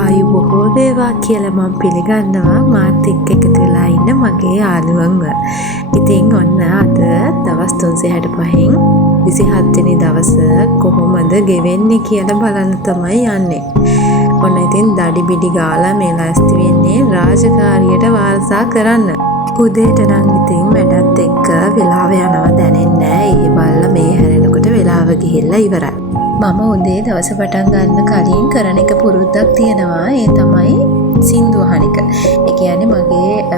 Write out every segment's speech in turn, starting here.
ආයු බොහෝ වේවා කියලා මම පිළිගන්නවා මාත් එක්ක එකතු වෙලා ඉන්න මගේ යාළුවන්ව. ඉතින් ඔන්න අද දවස් 365න් 27 වෙනි දවස කොහොමද ගෙවෙන්නේ කියලා බලන්න තමයි යන්නේ. ඔන්න ඉතින් දඩි බිඩි ගාලා මේ ලෑස්ති වෙන්නේ රාජකාරියට වාර්තා කරන්න. උදේට නම් ඉතින් වැඩත් එක්ක වෙලාව යනවා දැනෙන්නේ නැහැ. ඒ බල්ලා මේ හැරෙනකොට වෙලාව ගිහිල්ලා ඉවරයි. මම උදේ දවස පටන් ගන්න කලින් කරන එක පුරුද්දක් තියෙනවා. ඒ තමයි සින්දු අහන එක. ඒ කියන්නේ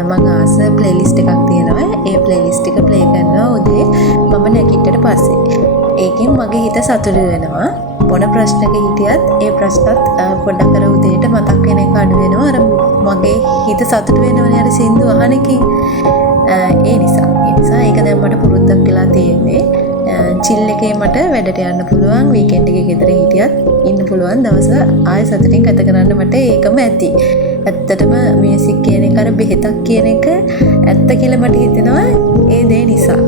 මම ආස ප්ලේලිස්ට් එකක් තියෙනවා. ඒ ප්ලේලිස්ට් එක ප්ලේ කරනවා උදේ මම නැගිටිට පස්සේ. ඒකෙන් මගේ හිත සතුටු වෙනවා. මොන ප්‍රශ්නක හිටියත් ඒ ප්‍රශ්නත් පොඩ්ඩක් අර උදේට මතක් වෙන එක අඩු වෙනවා. අර මගේ හිත සතුටු වෙනවනේ අර සින්දු අහන එකෙන්. ඒ නිසා ඒක දැන් මට පුරුද්දක් වෙලා තියෙන්නේ. චිල් එකේ මට වැඩට යන්න පුළුවන්, වීකෙන්ඩ් එකේ ගෙදර හිටියත් ඉන්න පුළුවන්, දවස ආයෙ සතුටින් ගත කරන්න මට ඒකම ඇති. ඇත්තටම මියුසික් කියන එක අර බෙහෙතක් කියන එක ඇත්ත කියලා මට හිතෙනවා ඒ දේ නිසා.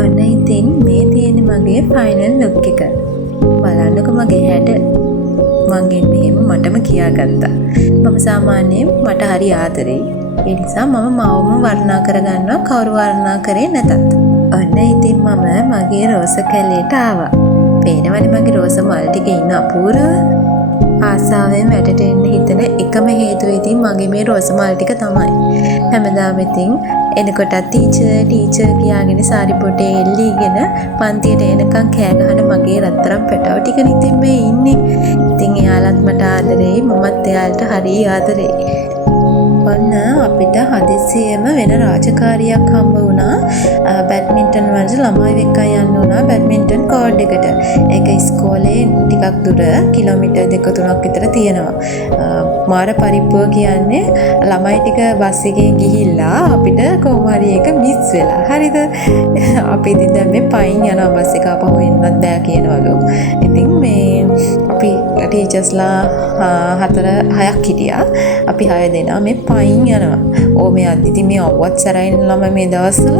ඔන්න ඉතින් මේ තියෙන මගේ ෆයිනල් ලුක් එක. බලන්නකො මගේ හැඩ. මං එන්නේ එහෙම මටම කියාගත්තා. මම සාමාන්‍යයෙන් මට හරි ආදරෙයි. ඒ නිසා මම මාවම වර්ණනා කරගන්නවා කවුරු වර්ණනා කරේ නැතත්. ඔන්න ඉතින් මම මගේ රෝස කැලේට ආවා. පේනවනේ මගේ රෝස මල් ටික ඉන්න අපූර්ව. ආසාවෙන් වැඩට එන්න හිතන එකම හේතුව ඉතින් මගේ මේ රෝස මල් ටික තමයි. හැමදාම ඉතින් එනකොටත් ටීචර් කියාගෙන සාරි පොටේ එල්ලීගෙන පන්තියට එනකන් කෑ ගහන මගේ රත්තරන් පැටව ටික ඉතින් මේ ඉන්නේ. ඉතින් එයාලත් මට ආදරෙයි, මමත් එයාලට හරි ආදරෙයි. ඔන්න අපිට හදිසියෙම වෙන රාජකාරියක් හම්බ වුණා. බැඩ්මින්ටන් වලට ළමයි එක්ක යන්න උනා බැඩ්මින්ටන් කෝඩ් එකට. ඒක ඉස්කෝලේ ටිකක් දුර කිලෝමීටර් 2-3ක් විතර තියෙනවා. මාර පරිප්පුව කියන්නේ ළමයි ටික බස් එකේ ගිහිල්ලා අපිට කොහොම හරි එක මිස් වෙලා. හරිද? අපි ඉතින් දැන් මේ පයින් යනවා බස් එක ආපහු එන්නත් බෑ කියනවලු. ඉතින් මේ අපි ටීචර්ස්ලා 4-6ක් හිටියා. අපි 6 දෙනා මේ පයින් යනවා. මේ අදිති මේ අවවත් සරයින් ළම මේ දවස්වල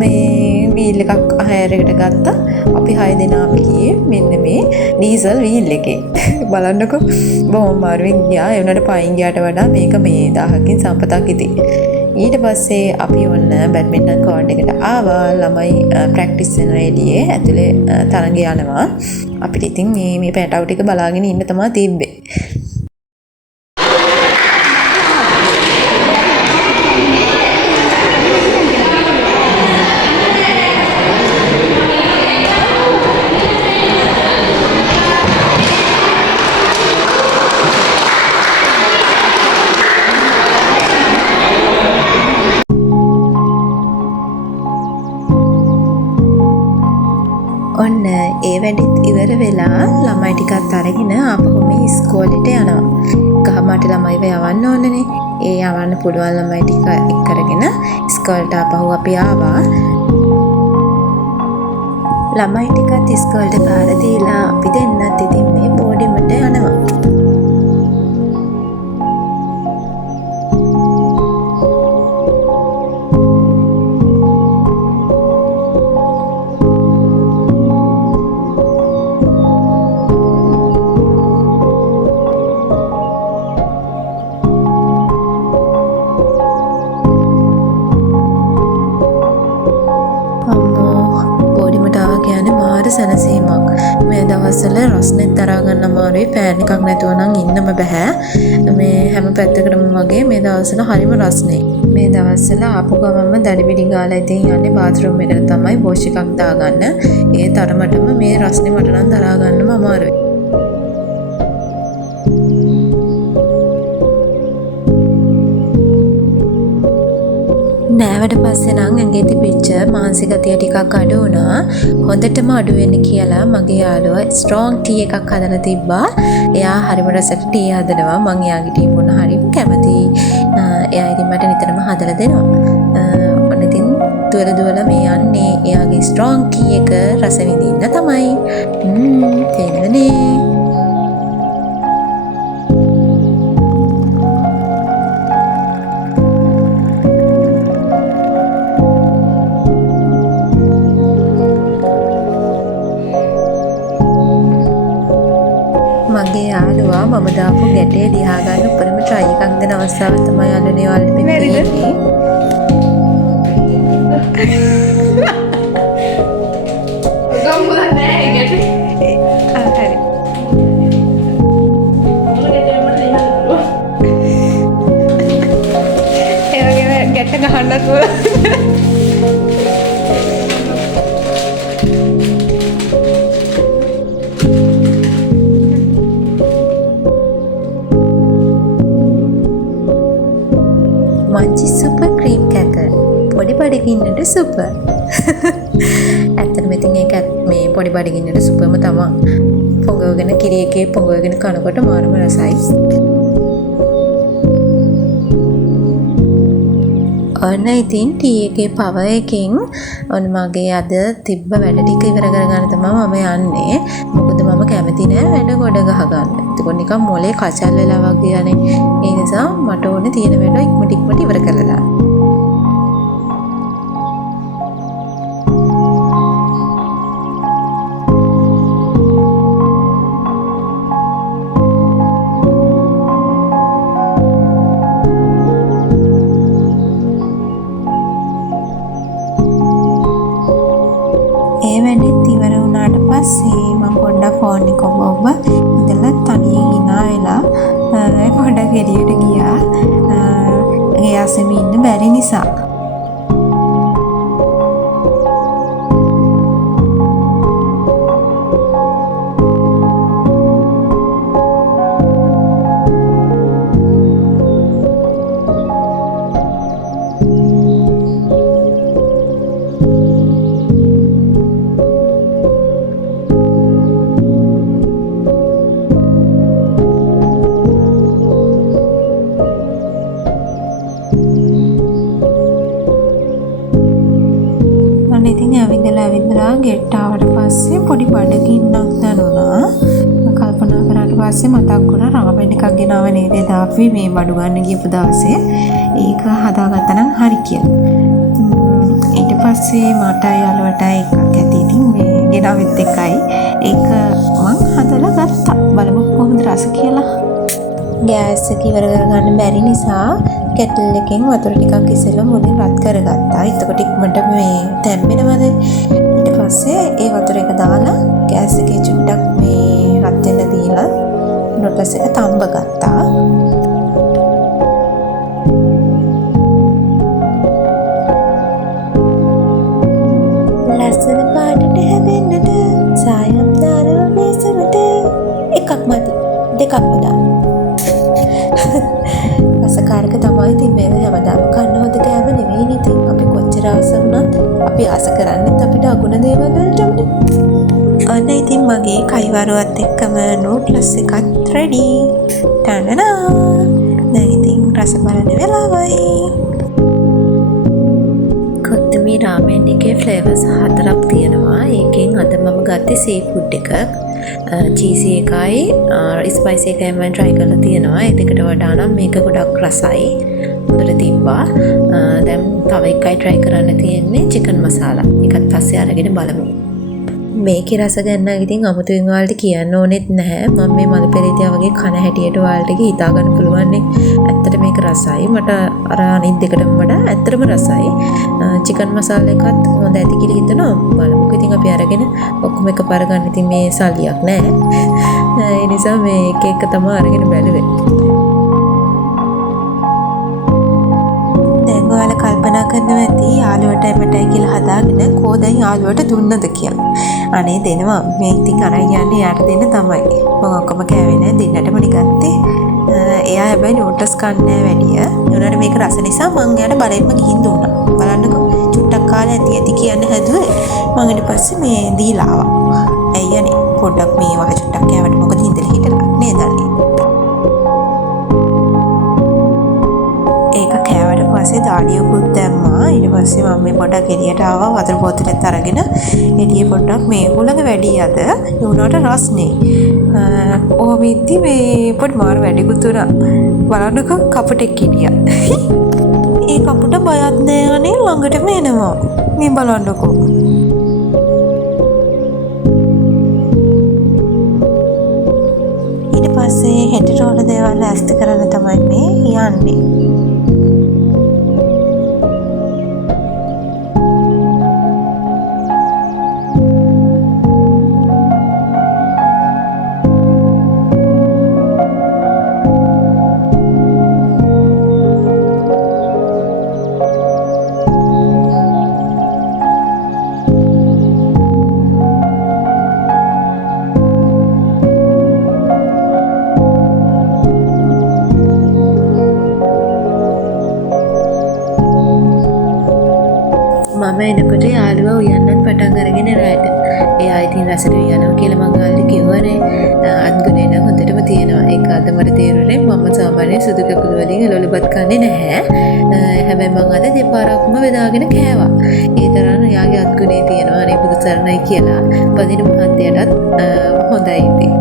මේ වීල් එකක් අහයරකට ගත්තා. අපි 6 දෙනාම ගියේ මෙන්න මේ ඩීසල් වීල් එකේ. බලන්නකො බොහොම මාරුවෙන් ගියා. ඒ උනට පයින් ගියාට වඩා මේක මේ 1000කින් සම්පතක් ඉතින්. ඊට පස්සේ අපි ඔන්න බැඩ්මින්ටන් කෝඩ් එකට ආවා. ළමයි ප්‍රැක්ටිස් වෙනවා එළියේ. ඇතුලේ තරඟ යනවා. අපිට ඉතින් මේ පැටවු ටික බලාගෙන ඉන්න තමයි තිබ්බේ. ඔන්න ඒ වැඩිත් ඉවර වෙලා ළමයි ටිකත් අරගෙන ආපහු මේ ඉස්කෝලේට යනවා. ගහමාට ළමයිව යවන්න ඕනනේ. ඒ යවන්න පුළුවන් ළමයි ටික එක්කරගෙන ඉස්කෝලේට ආපහු අපි ආවා. ළමයි ටිකත් ඉස්කෝලේට බාර දීලා අපි දෙන්නත් ඉතින් මේ බෝඩිමට යනවා. සැනසීමක්. මේ දවස්වල රස්නෙත් තරහා ගන්න අමාරුයි. ෆෑන් එකක් නැතුව නම් ඉන්නම බෑ. මේ හැම පැත්තකටම වගේ මේ දවස්වල හරිම රස්නේ. මේ දවස්වල ආපු ගමන්ම දඩිබිඩි ගාලා ඉතින් යන්නේ බාත්රූම් එකට තමයි වොෂ් එකක් දාගන්න. ඒ තරමටම මේ රස්නේ මට නම් තරහා ගන්නම අමාරුයි. නෑවට පස්සේ නම් ඇඟේ තිබිච්ච මානසික ගතිය ටිකක් අඩු වුණා. හොඳටම අඩු වෙන්න කියලා මගේ යාළුවා ස්ට්‍රෝං ටී එකක් හදලා තිබ්බා. එයා හරිම රසට ටී හදනවා. මං එයාගේ ටී බොන්න හරිම කැමතියි. එයා ඉතින් මට නිතරම හදලා දෙනවා. ඔන්න ඉතින් දුවලා මේ යන්නේ එයාගේ ස්ට්‍රෝං ටී එක රස විඳින්න තමයි. තේරෙනවනේ. මගේ යාළුවා මම දාපු ගැටේ දිහා ගන්න උපරිම try එකක් දෙන අවස්ථාව තමයි අලුනේ ඔයාලට මේ පේන්නේ. ගම්මුදන්නේ නැහැ ගැටේ. හරි. ඒ වගේ ගැට ගහන්නත් පුළුවන්. මංචි සුපර් ක්‍රීම් කැකර් පොඩි බඩගින්නට සුපර්. ඇත්තටම ඉතින් ඒක මේ පොඩි බඩගින්නට සුපර්ම තමයි. පොඟවගෙන කිරි එකේ පොඟවගෙන කනකොට මාරම රසයි. ඔන්න ඉතින් ටී එකේ පවර් එකෙන් ඔන්න මගේ අද තිබ්බ වැඩ ටික ඉවර කරගන්න තමයි මම යන්නේ. මොකද මම කැමති නෑ වැඩ ගොඩ ගහගන්න. ඒක නිකන් මොලේ කචල් වෙලා වගේ යන්නේ. ඒ නිසා මට ඕනේ තියෙන වැඩ ඉක්මනට ඉවර කරලා දාන්න. ඒ වැඩෙත් ඉවර වුණාට පස්සේ මම පොඩ්ඩක් ෆෝන් එක ඔබ ඉඳලා තනියෙන් hina වෙලා පොඩ්ඩක් එළියට ගියා. ඒ අසෙම ඉන්න බැරි නිසා. ඉතින් ඇවිදලා ගෙට්ට ආවට පස්සේ පොඩි බඩගින්නක් දැනුණා. මම කල්පනා කරාට පස්සේ මතක් වුණා රාමෙන් එකක් ගෙනාව නේද එදා අපි මේ බඩු ගන්න ගියපු දවසේ. ඒක හදාගත්තා නම් හරි කියලා. ඊට පස්සේ මට යාළුවටයි එකක් ඇති ඉතින් මේ ගෙනාවෙත් එකයි. ඒක මම හදලා ගත්තා. බලමු කොහොමද රස කියලා. ගෑස් එක ඉවර කරගන්න බැරි නිසා කෙටල් එකෙන් වතුර ටිකක් ඉස්සෙල්ලා මුලින් රත් කරගත්තා. එතකොට ඉක්මනට මේ තැම්බෙනවද? ඊට පස්සේ ඒ වතුර එක දාලා ගෑස් එකේ චුට්ටක් මේ රත් වෙන්න දීලා නොටස් එක තම්බ ගත්තා. ලස්සන පාටට හැදෙන්නට සායම් දානවා මේසමට එකක් මදි දෙකක්ම දාන්න. රසකාරක තමයි ඉතින් මේව හැමදාම කන්න හොඳ කෑම නෙවෙයි නේ. ඉතින් අපි කොච්චර ආස වුණත් අපි ආස කරන්නේත් අපිට අගුණ දේවල් වලටනේ. අන්න ඉතින් මගේ කයිවරුවත් එක්කම නූඩ්ලස් එකත් රෙඩි. ටනනා. දැන් ඉතින් රස බලන වෙලාවයි. කොත්තමී රාමෙන් එකේ ෆ්ලේවර්ස් 4ක් තියෙනවා. ඒකෙන් අද මම ගත්තේ සී ෆුඩ් එකක්. චීසි එකයි ස්පයිසි එකයි මම try කරලා තියෙනවා. ඒ දෙකට වඩා නම් මේක ගොඩක් රසයි. හොඳට තිබ්බා. දැන් තව එකයි try කරන්න තියෙන්නේ චිකන් මසාලා. ඒකත් පස්සේ අරගෙන බලමු. මේකේ රස ගන්න ඉතින් අමුතුවෙන් ඔයාලට කියන්න ඕනෙත් නැහැ. මම මේ මල් පෙරේතයා වගේ කන හැටියට ඔයාලට හිතා ගන්න පුළුවන් නේ. ඇත්තට මේක රසයි. මට අර අනිත් දෙකටම වඩා ඇත්තටම රසයි. චිකන් මසාලා එකත් හොඳ ඇති කියලා හිතනවා. බලමුකෝ ඉතින් අපි අරගෙන ඔක්කොම එකපාර ගන්න ඉතින් මේ සල්ලියක් නැහැ. ඒ නිසා මේ එක තමයි අරගෙන බැලුවේ. දැන් ඔයාලා කල්පනා කරනවා ඇති යාළුවට එමටයි කියලා හදාගෙන කොහොදයි යාළුවට දුන්නද කියලා. අනේ දෙනවා. මේ ඉතින් අරන් යන්නේ යාට දෙන්න තමයි. මම ඔක්කොම කෑවේ නෑ දෙන්නටම ගත්තේ. එයා හැබැයි නෝටස් කන්නේ වැඩිය. උනාට මේක රස නිසා මං එයාට බලෙන්ම ගිහින් දුන්නා. බලන්නකෝ චුට්ටක් කාලා ඇති කියන්න හැදුවේ. මං ඊට පස්සේ මේ දීලා ආවා. ඇයි යන්නේ පොඩ්ඩක් මේ වහ චුට්ටක් කෑවට මොකද හින්දලා හිටලා නේද අල්ලි. ඒක කෑවට පස්සේ දාඩියකුත් දැම්මා. ඊට පස්සේ මම මේ පොඩ්ඩක් එළියට ආවා වතුර බෝතලෙත් අරගෙන එළිය පොඩ්ඩක් මේ හුලඟ වැඩි අද ඒ උනාට රස්නේ. ඕවිද්දි මේ පොඩි මාර වැඩිකුත් උනා. බලන්නකෝ කපුටෙක් හිටියා. ඒ කපුට බයත් නෑ අනේ ළඟටම එනවා. මේ බලන්නකෝ. හෙටට ඕන දේවල් ලෑස්ති කරන්න තමයි මේ යන්නේ. මම එනකොට යාළුවා උයන්නත් පටන් අරගෙන රැට. එයා ඉතින් රසට උයනවා කියලා මං ආල්ලි කිව්වනේ. අත්ගුණේ නම් හොඳටම තියෙනවා. ඒක අද මට තේරුනේ මම සාමාන්‍යයෙන් සුදු කකුළු වලින් එළවලුපත් කන්නේ නැහැ. හැබැයි මං අද දෙපාරක්ම බෙදාගෙන කෑවා. ඒ තරම් එයාගේ අත්ගුණේ තියෙනවා. අනේ බුදු සරණයි කියලා පදින මහත්තයටත් හොඳයි ඉතින්.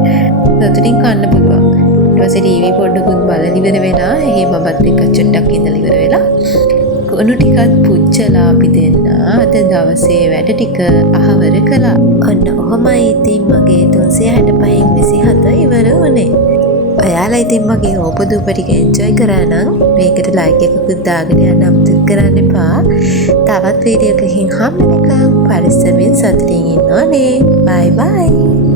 සතුටින් කන්න පුළුවන්. ඊට පස්සේ ටීවී පොඩ්ඩකුත් බලලා ඉවර වෙලා එහෙම බබත් එක්ක චුට්ටක් ඉඳලා ඉවර වෙලා කුණු ටිකත් පුච්චලා අපි දෙන්න අද දවසේ වැඩ ටික අහවර කළා. ඔන්න ඔහොමයි ඉතින් මගේ 365න් 27 ඉවර වුණේ. ඔයාලා ඉතින් මගේ ඕපදූප ටික එන්ජොයි කරා නම් මේකට ලයික් එකකුත් දාගෙන යන්න අමතක කරන්න එපා. තවත් වීඩියෝ එකකින් හම්බ වෙනකම් පරිස්සමෙන් සතුටින් ඉන්න ඕනේ. බයි බයි.